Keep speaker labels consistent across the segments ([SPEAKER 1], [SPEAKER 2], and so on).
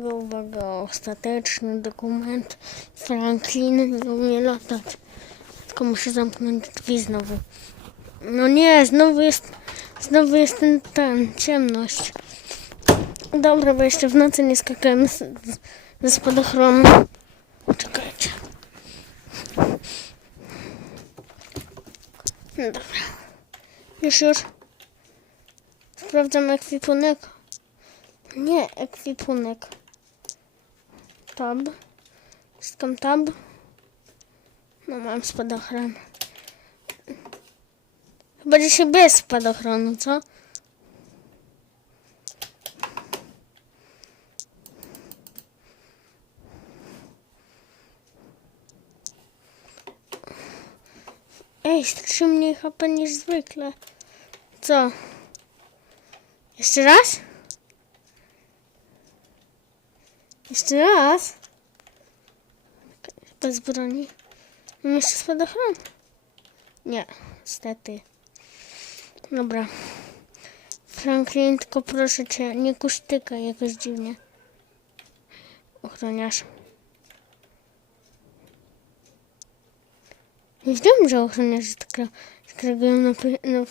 [SPEAKER 1] Uwaga, ostateczny dokument. Franklin nie umie latać. Tylko muszę zamknąć drzwi znowu. No nie, znowu jest, znowu jest ten, ten, ciemność. Dobra, bo jeszcze w nocy nie skakałem z, z, ze spadochronu. Czekajcie. No dobra. Już, już. Sprawdzam ekwipunek. Nie, ekwipunek. Tab. Ściskam tab. No mam spadochron. Chyba dzisiaj bez spadochronu, co? Ej, straszy mniej HP niż zwykle. Co? Jeszcze raz? Jeszcze raz? Bez broni. Mam jeszcze spadochron? Nie, niestety. Dobra. Franklin, tylko proszę cię, nie kusztykaj jakoś dziwnie. Ochroniarz. Wiedziałem, że ochroniarze re- reagują na, na,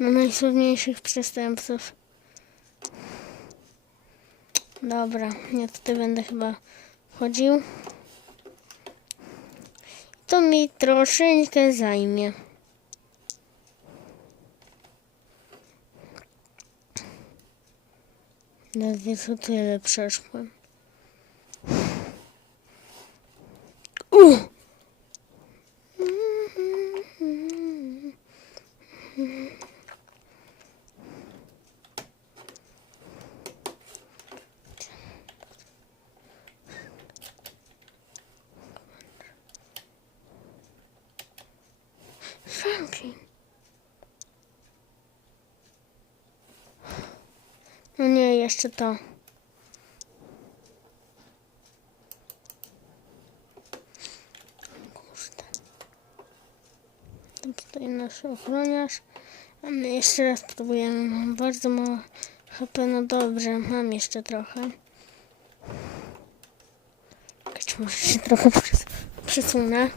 [SPEAKER 1] na najsławniejszych przestępców. Dobra, ja tutaj będę chyba wchodził. To mi troszeczkę zajmie. Ledwie co tyle przeszłem. Franklin. No nie, jeszcze to. Kurde. Tutaj nasz ochroniarz. A my jeszcze raz spróbujemy. Mam bardzo mało HP. No dobrze, mam jeszcze trochę. Czekajcie, może się trochę przes- przesunę.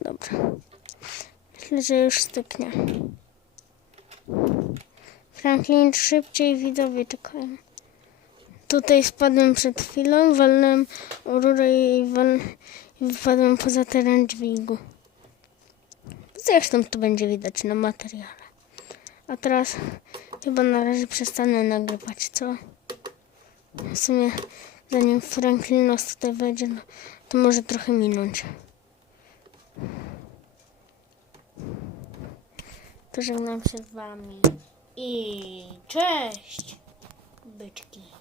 [SPEAKER 1] Dobra. Myślę, że już styknie. Franklin, szybciej widzowie czekają. Tutaj spadłem przed chwilą, walnąłem o rurę i, wal... i wypadłem poza teren dźwigu. Zresztą to będzie widać na materiale. A teraz chyba na razie przestanę nagrywać, co? W sumie zanim Franklin nas tutaj wejdzie, no, to może trochę minąć. To żegnam się z wami. I cześć, byczki.